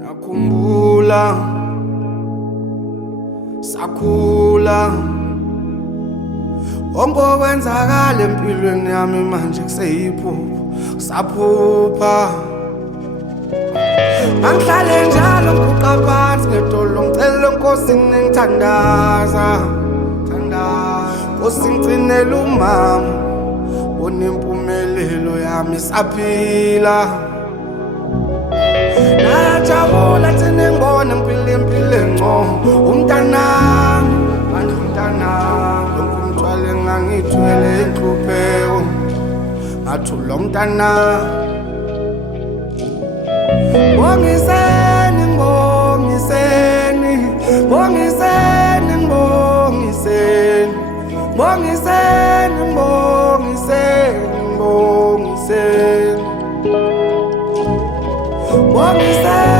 Nakhumbula sakhula onke okwenzakala empilweni yami manje kuseyiphupho saphupha angihlale njalo ngibuka phansi ngedolo ngicela Nkosi ngithandaza Nkosi ngigcinela umama onempumelelo yami saphila najabula thina ngibona impilo engcono umntanami manje umntanami lonke umthwalo engangithwele inhlupheko ngathula umntanami Bongiseni, bongiseni, bongiseni, bongiseni, bongiseni, bongiseni, bongiseni, bongiseni.